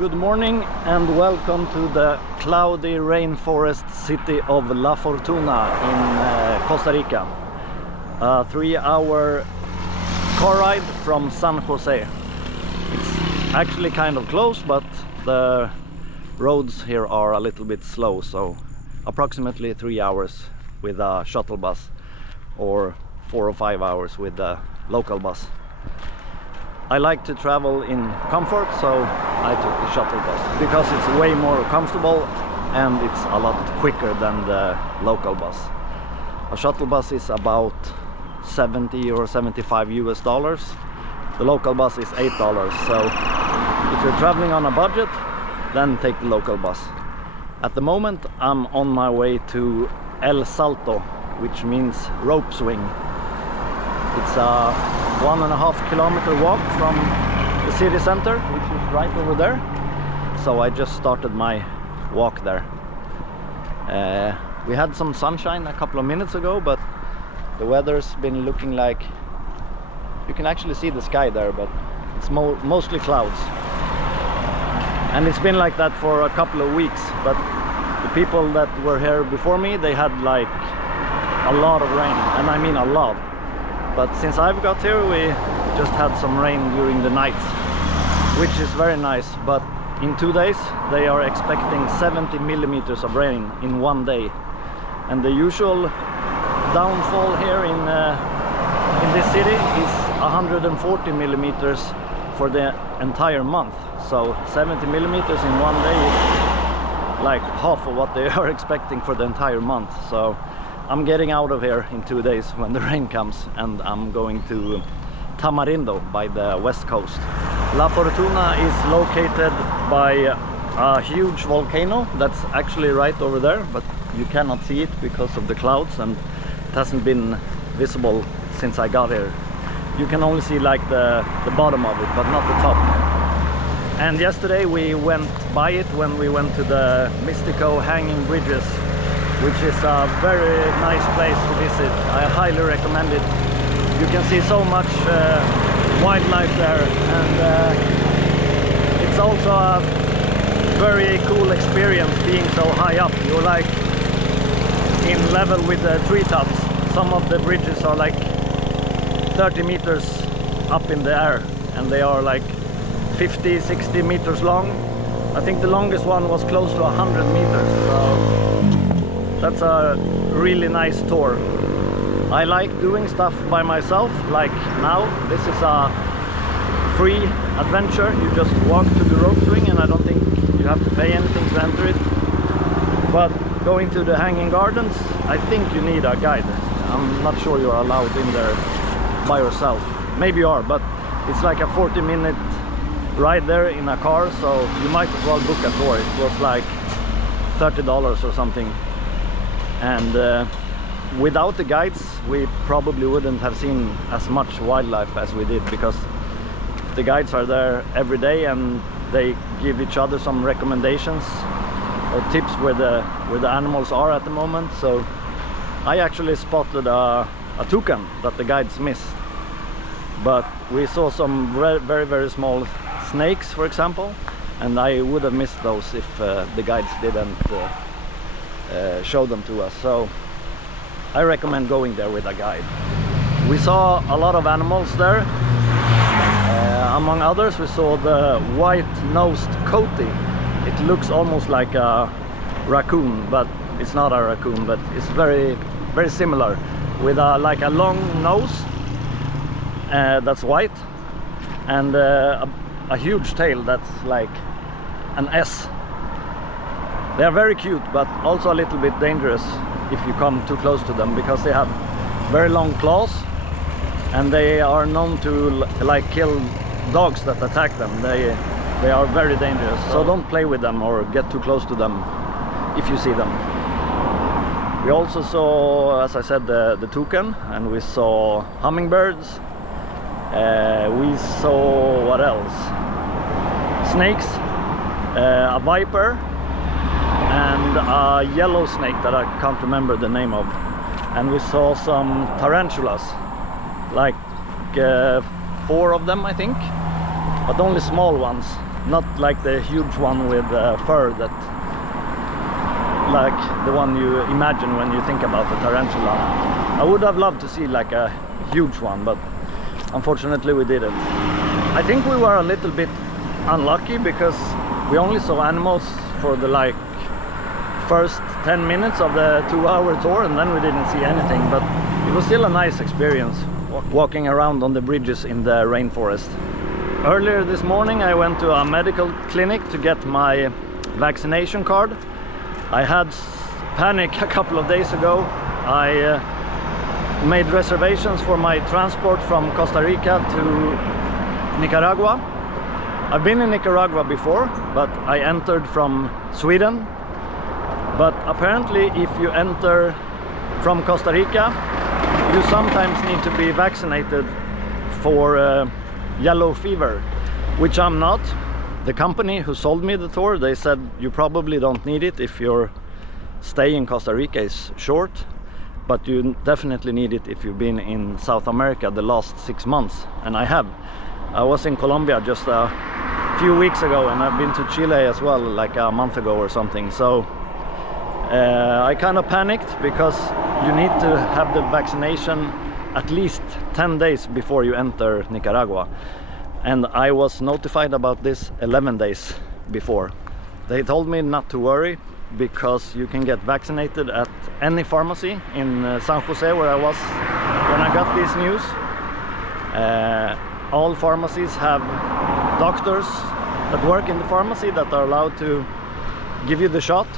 Good morning and welcome to the cloudy rainforest city of La Fortuna in Costa Rica. A 3-hour car ride from San Jose. It's actually kind of close, but the roads here are a little bit slow, so approximately 3 hours with a shuttle bus or 4 or 5 hours with the local bus. I like to travel in comfort, so I took the shuttle bus because it's way more comfortable and it's a lot quicker than the local bus. A shuttle bus is about 70 or 75 US dollars. The local bus is $8. So if you're traveling on a budget, then take the local bus. At the moment I'm on my way to El Salto, which means rope swing. It's a 1.5 kilometer walk from the city center, which is right over there. So I just started my walk there. We had some sunshine a couple of minutes ago, but the weather's been looking like you can actually see the sky there, but it's mostly clouds. And it's been like that for a couple of weeks, but the people that were here before me, they had like a lot of rain, and I mean a lot. But since I've got here, we just had some rain during the night, which is very nice. But in 2 days they are expecting 70 millimeters of rain in 1 day, and the usual downfall here in this city is 140 millimeters for the entire month. So 70 millimeters in 1 day is like half of what they are expecting for the entire month. So I'm getting out of here in 2 days when the rain comes, and I'm going to Tamarindo by the west coast. La Fortuna is located by a huge volcano that's actually right over there, but you cannot see it because of the clouds, and it hasn't been visible since I got here. You can only see like the bottom of it, but not the top. And yesterday we went by it when we went to the Mystico Hanging Bridges, which is a very nice place to visit. I highly recommend it. You can see so much wildlife there, and it's also a very cool experience being so high up. You're like in level with the treetops. Some of the bridges are like 30 meters up in the air, and they are like 50-60 meters long. I think the longest one was close to 100 meters. So that's a really nice tour. I like doing stuff by myself, like now. This is a free adventure. You just walk to the rope swing, and I don't think you have to pay anything to enter it. But going to the hanging gardens, I think you need a guide. I'm not sure you're allowed in there by yourself. Maybe you are, but it's like a 40-minute ride there in a car, so you might as well book a tour. It was like $30 or something. And without the guides we probably wouldn't have seen as much wildlife as we did, because the guides are there every day and they give each other some recommendations or tips where the animals are at the moment. So I actually spotted a toucan that the guides missed, but we saw some very small snakes, for example, and I would have missed those if the guides didn't show them to us. So I recommend going there with a guide. We saw a lot of animals there. Among others, we saw the white-nosed coati. It looks almost like a raccoon, but it's not a raccoon, but it's very similar, with like a long nose that's white, and a huge tail that's like an S. They are very cute, but also a little bit dangerous if you come too close to them, because they have very long claws, and they are known to like kill dogs that attack them. They are very dangerous, so don't play with them or get too close to them if you see them. We also saw, as I said, the toucan, and we saw hummingbirds. We saw, what else? Snakes, a viper, and a yellow snake that I can't remember the name of. And we saw some tarantulas, like 4 of them, I think. but only small ones, not like the huge one with fur, that like the one you imagine when you think about the tarantula. I would have loved to see like a huge one, but unfortunately we didn't. I think we were a little bit unlucky because we only saw animals for the like first 10 minutes of the 2-hour tour, and then we didn't see anything, but it was still a nice experience walking around on the bridges in the rainforest. Earlier this morning I went to a medical clinic to get my vaccination card. I had panic a couple of days ago. I made reservations for my transport from Costa Rica to Nicaragua. I've been in Nicaragua before, but I entered from Sweden. But apparently if you enter from Costa Rica, you sometimes need to be vaccinated for yellow fever, which I'm not. The company who sold me the tour, they said you probably don't need it if your stay in Costa Rica is short, but you definitely need it if you've been in South America the last 6 months, and I have. I was in Colombia just a few weeks ago, and I've been to Chile as well like a month ago or something. So I kind of panicked because you need to have the vaccination at least 10 days before you enter Nicaragua, and I was notified about this 11 days before. They told me not to worry because you can get vaccinated at any pharmacy in San Jose, where I was when I got this news. All pharmacies have doctors that work in the pharmacy that are allowed to give you the shot.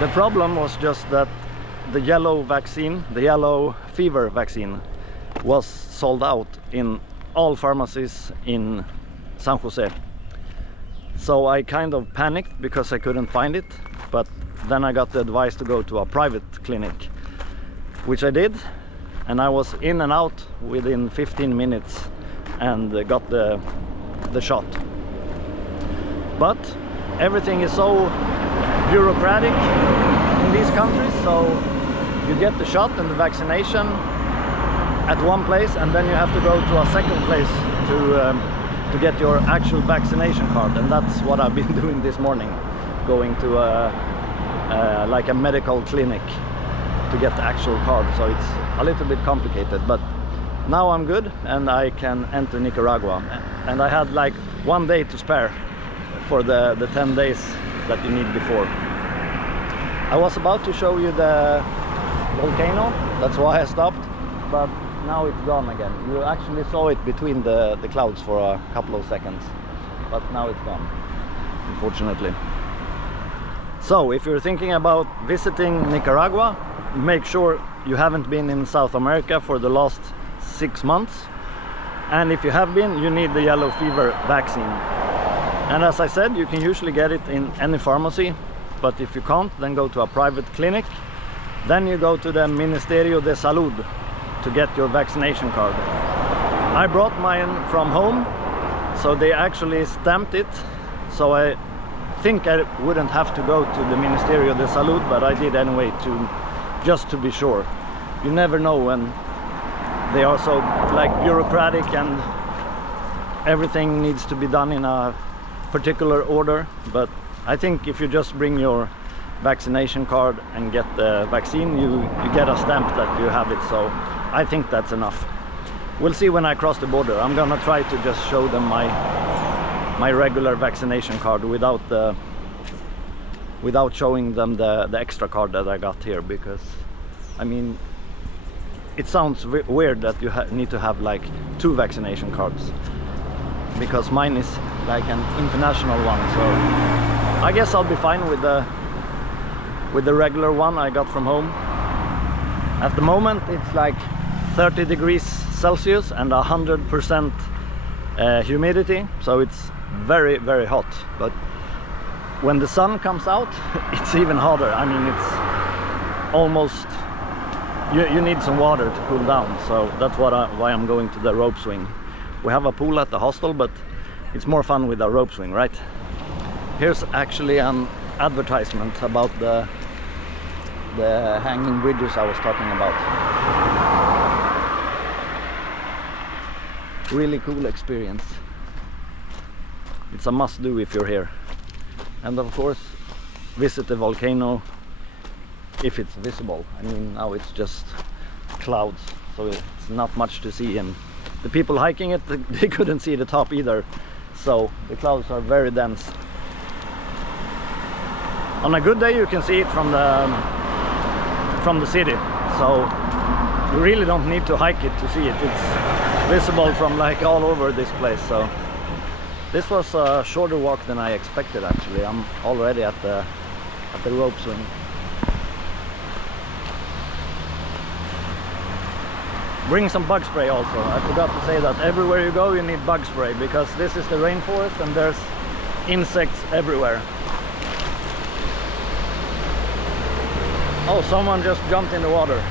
The problem was just that the yellow vaccine, the yellow fever vaccine, was sold out in all pharmacies in San Jose. So I kind of panicked because I couldn't find it, but then I got the advice to go to a private clinic, which I did, and I was in and out within 15 minutes and got the shot. But everything is so bureaucratic in these countries, so you get the shot and the vaccination at one place, and then you have to go to a second place to get your actual vaccination card, and that's what I've been doing this morning, going to like a medical clinic to get the actual card. So it's a little bit complicated, but now I'm good and I can enter Nicaragua, and I had like 1 day to spare for the 10 days that you need before. I was about to show you the volcano, that's why I stopped, but now it's gone again. You actually saw it between the clouds for a couple of seconds, but now it's gone, unfortunately. So if you're thinking about visiting Nicaragua, make sure you haven't been in South America for the last 6 months, and if you have been, you need the yellow fever vaccine. And as I said, you can usually get it in any pharmacy, but if you can't, then go to a private clinic. Then you go to the Ministerio de Salud to get your vaccination card. I brought mine from home, so they actually stamped it, so I think I wouldn't have to go to the Ministerio de Salud, but I did anyway, just to be sure. You never know when they are so like bureaucratic and everything needs to be done in a particular order, but I think if you just bring your vaccination card and get the vaccine, you get a stamp that you have it, so I think that's enough. We'll see when I cross the border. I'm gonna try to just show them my regular vaccination card without showing them the extra card that I got here, because I mean it sounds weird that you need to have like 2 vaccination cards, because mine is like an international one, so I guess I'll be fine with the regular one I got from home. At the moment it's like 30 degrees Celsius and 100% humidity, so it's very, very hot. But when the sun comes out, it's even hotter. I mean, it's almost, you need some water to cool down, so that's why I'm going to the rope swing. We have a pool at the hostel, but it's more fun with a rope swing, right? Here's actually an advertisement about the hanging bridges I was talking about. Really cool experience. It's a must do if you're here. And of course visit the volcano if it's visible. I mean, now it's just clouds, so it's not much to see, and the people hiking it, they couldn't see the top either, so the clouds are very dense. On a good day you can see it from the city, so you really don't need to hike it to see it. It's visible from like all over this place. So this was a shorter walk than I expected actually. I'm already at the rope swing. Bring some bug spray also. I forgot to say that everywhere you go you need bug spray, because this is the rainforest and there's insects everywhere. Oh, someone just jumped in the water.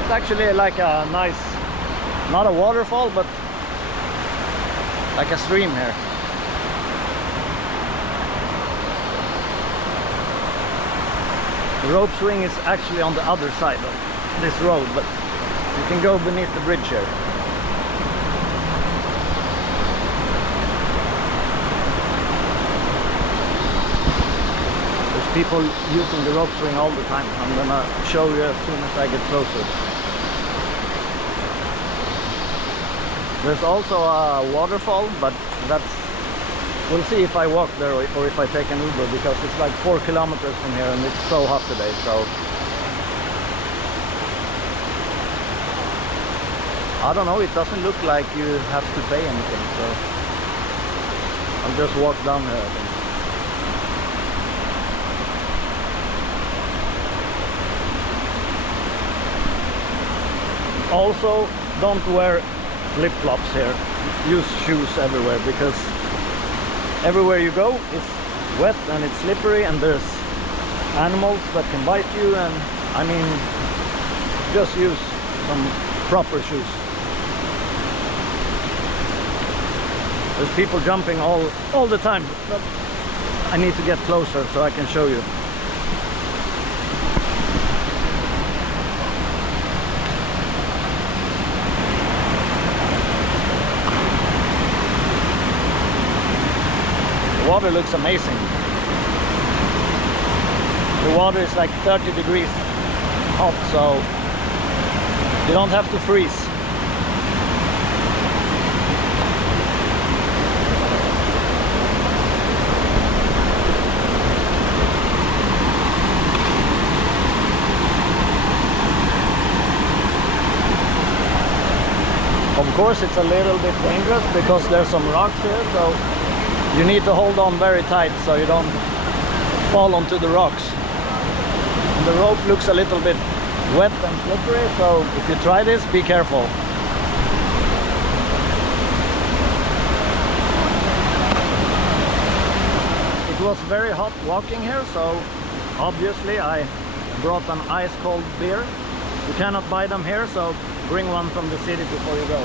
It's actually like a nice, not a waterfall, but like a stream here. The rope swing is actually on the other side of this road, but you can go beneath the bridge here. There's people using the rope swing all the time. I'm gonna show you as soon as I get closer. There's also a waterfall, but we'll see if I walk there or if I take an Uber, because it's like 4 kilometers from here and it's so hot today. So I don't know, it doesn't look like you have to pay anything, so I'll just walk down here, I think. Also, don't wear flip-flops here. Use shoes everywhere, because everywhere you go it's wet and it's slippery and there's animals that can bite you, and I mean, just use some proper shoes. There's people jumping all the time, but I need to get closer so I can show you. The water looks amazing. The water is like 30 degrees hot, so you don't have to freeze. Of course it's a little bit dangerous because there's some rocks here, so you need to hold on very tight so you don't fall onto the rocks. And the rope looks a little bit wet and slippery, so if you try this, be careful. It was very hot walking here, so obviously I brought an ice cold beer. You cannot buy them here, so bring one from the city before you go.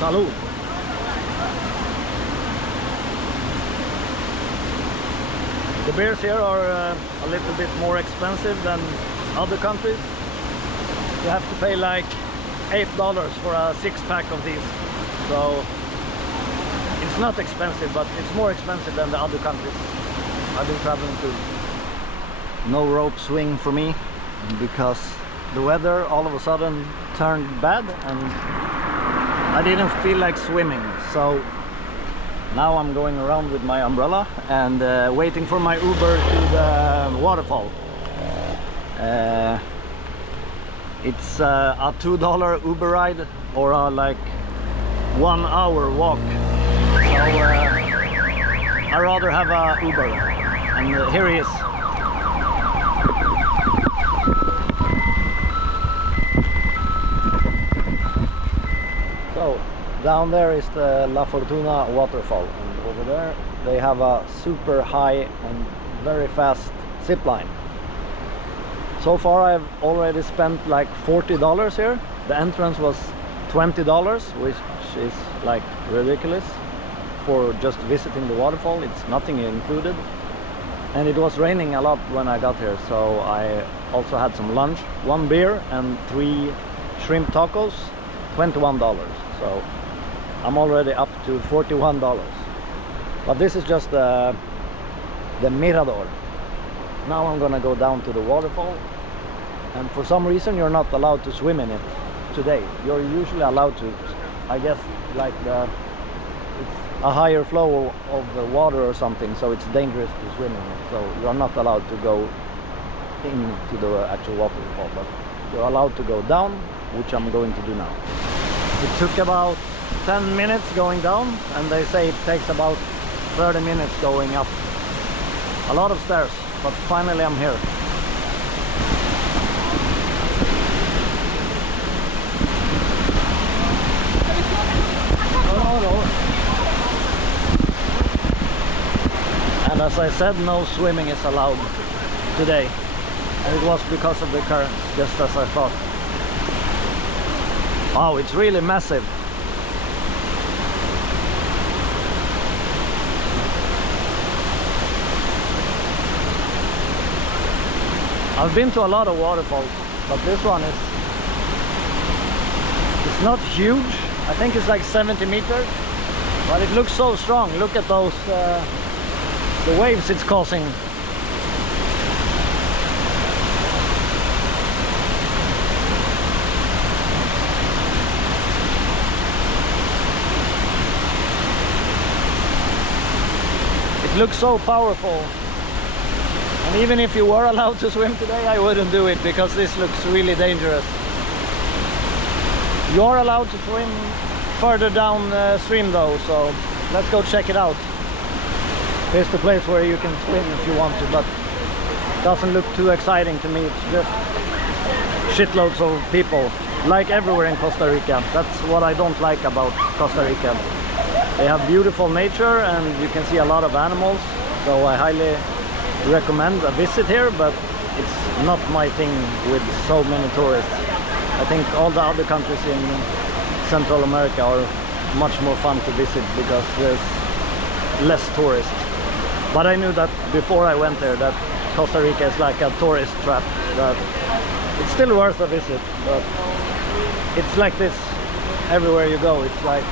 Salud. The beers here are a little bit more expensive than other countries. You have to pay like $8 for a 6-pack of these. So it's not expensive, but it's more expensive than the other countries I've been traveling to. No rope swing for me because the weather all of a sudden turned bad and I didn't feel like swimming, so now I'm going around with my umbrella and waiting for my Uber to the waterfall. It's a $2 Uber ride or a like 1 hour walk, so I'd rather have a Uber, and here he is. So down there is the La Fortuna Waterfall, and over there they have a super high and very fast zip line. So far I've already spent like $40 here. The entrance was $20, which is like ridiculous for just visiting the waterfall. It's nothing included, and it was raining a lot when I got here, so I also had some lunch, 1 beer and 3 shrimp tacos, $21. So I'm already up to $41. But this is just the Mirador. Now I'm gonna go down to the waterfall, and for some reason you're not allowed to swim in it today. You're usually allowed to, I guess, like it's a higher flow of the water or something, so it's dangerous to swim in it. So you're not allowed to go into the actual waterfall, but you're allowed to go down, which I'm going to do now. It took about 10 minutes going down, and they say it takes about 30 minutes going up. A lot of stairs, but finally I'm here. And as I said, no swimming is allowed today. And it was because of the current, just as I thought. Wow, it's really massive. I've been to a lot of waterfalls, but this one is, it's not huge. I think it's like 70 meters, but it looks so strong. Look at those, the waves it's causing. It looks so powerful. And even if you were allowed to swim today, I wouldn't do it because this looks really dangerous. You're allowed to swim further downstream though, so let's go check it out. Here's the place where you can swim if you want to, but it doesn't look too exciting to me. It's just shitloads of people, like everywhere in Costa Rica. That's what I don't like about Costa Rica. They have beautiful nature and you can see a lot of animals, so I highly recommend a visit here, but it's not my thing with so many tourists. I think all the other countries in Central America are much more fun to visit because there's less tourists. But I knew that before I went there, that Costa Rica is like a tourist trap, that it's still worth a visit, but it's like this everywhere you go. It's like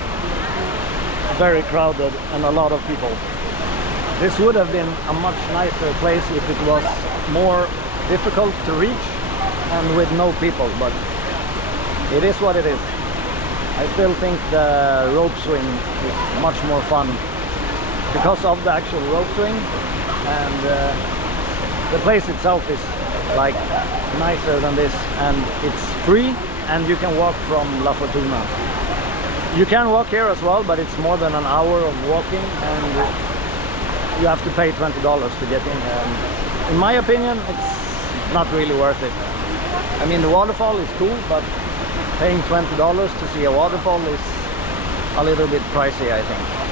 very crowded and a lot of people. This would have been a much nicer place if it was more difficult to reach and with no people, but it is what it is. I still think the rope swing is much more fun because of the actual rope swing, and the place itself is like nicer than this, and it's free and you can walk from La Fortuna. You can walk here as well, but it's more than an hour of walking and you have to pay $20 to get in here. And in my opinion, it's not really worth it. I mean, the waterfall is cool, but paying $20 to see a waterfall is a little bit pricey, I think.